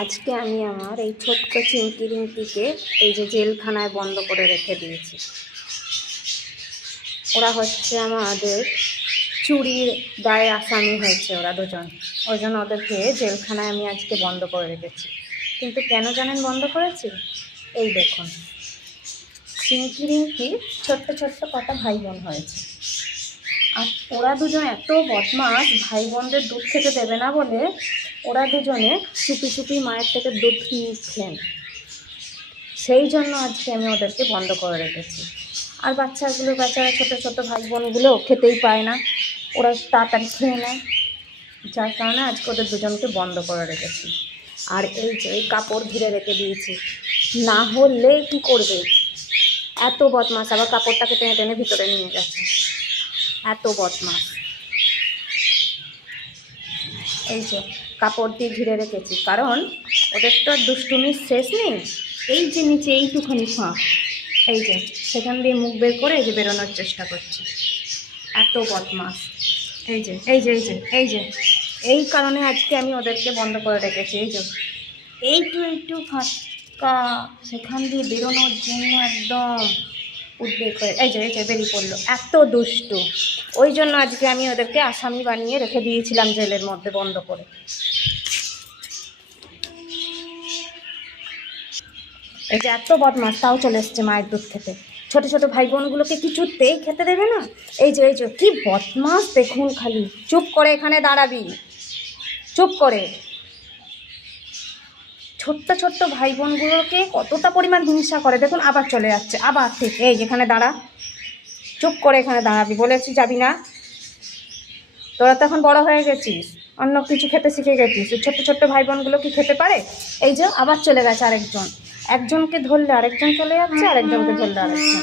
আজকে আমি আমার এই ছোট্ট চিংকি রিংকিকে এই যে জেলখানায় বন্ধ করে রেখে দিয়েছি। ওরা হচ্ছে আমাদের চুরির দায়ে আসামি হয়েছে ওরা দুজন, ওই জন্য ওদেরকে জেলখানায় আমি আজকে বন্ধ করে রেখেছি। কিন্তু কেন জানেন বন্ধ করেছি? এই দেখুন, চিংকি রিংকির ছোট্ট ছোট্ট কটা ভাই বোন হয়েছে, আর ওরা দুজন এত বদমাস, ভাই বোনদের দুধ খেতে দেবে না বলে ওরা দুজনে চুপি চুপি মায়ের থেকে দুধ নিচ্ছেন। সেই জন্য আজকে আমি ওদেরকে বন্ধ করে রেখেছি। আর বাচ্চাগুলো, বেচারা ছোটো ছোটো ভাই বোনগুলো খেতেই পায় না, ওরা তাড়াতাড়ি খেয়ে নেয়, যার কারণে আজকে ওদের দুজনকে বন্ধ করে রেখেছি। আর এই যে এই কাপড় ঘিরে রেখে দিয়েছি, না হলে কি করবে, এত বদমাস। আবার কাপড়টাকে টেনে টেনে ভিতরে নিয়ে গেছে, এত বদমাস। এই যে কাপড় দিয়ে ঘিরে রেখেছি, কারণ ওদের তো আর দুষ্টুমির শেষ নেই। এই যে নিচে এইটুখানি ফাঁক, এই যে সেখান দিয়ে মুখ বের করে এই যে বেরোনোর চেষ্টা করছে, এত বদমাস। এই যে এই যে এই যে এই যে এই কারণে আজকে আমি ওদেরকে বন্ধ করে রেখেছি। এই যে একটু ফাঁকা, সেখান দিয়ে বেরোনোর জন্য একদম উদ্বেগ হয়ে এই যে বেরিয়ে পড়লো, এত দুষ্টু। ওই জন্য আজকে আমি ওদেরকে আসামি বানিয়ে রেখে দিয়েছিলাম জেলের মধ্যে বন্ধ করে। এই যে এত বদমাস, তাও চলে এসছে মায়ের দুধ খেতে। ছোটো ছোটো ভাই বোনগুলোকে কিছুতেই খেতে দেবে না। এই যে কি বদমাস দেখুন, খালি চুপ করে এখানে দাঁড়াবি, চুপ করে। ছোট্ট ছোট্ট ভাই বোনগুলোকে কতটা পরিমাণ হিংসা করে দেখুন, আবার চলে যাচ্ছে, আবার ঠিক এই যেখানে দাঁড়া, চুপ করে এখানে দাঁড়াবি, বলেছি যাবি না। তোরা তো এখন বড় হয়ে গেছিস, অন্য কিছু খেতে শিখে গেছিস, ছোট্ট ছোট্ট ভাই বোনগুলো কি খেতে পারে? এই যে আবার চলে গেছে আরেকজন, একজনকে ধরলে আরেকজন চলে যাচ্ছে, আরেকজনকে ধরলে আরেকজন।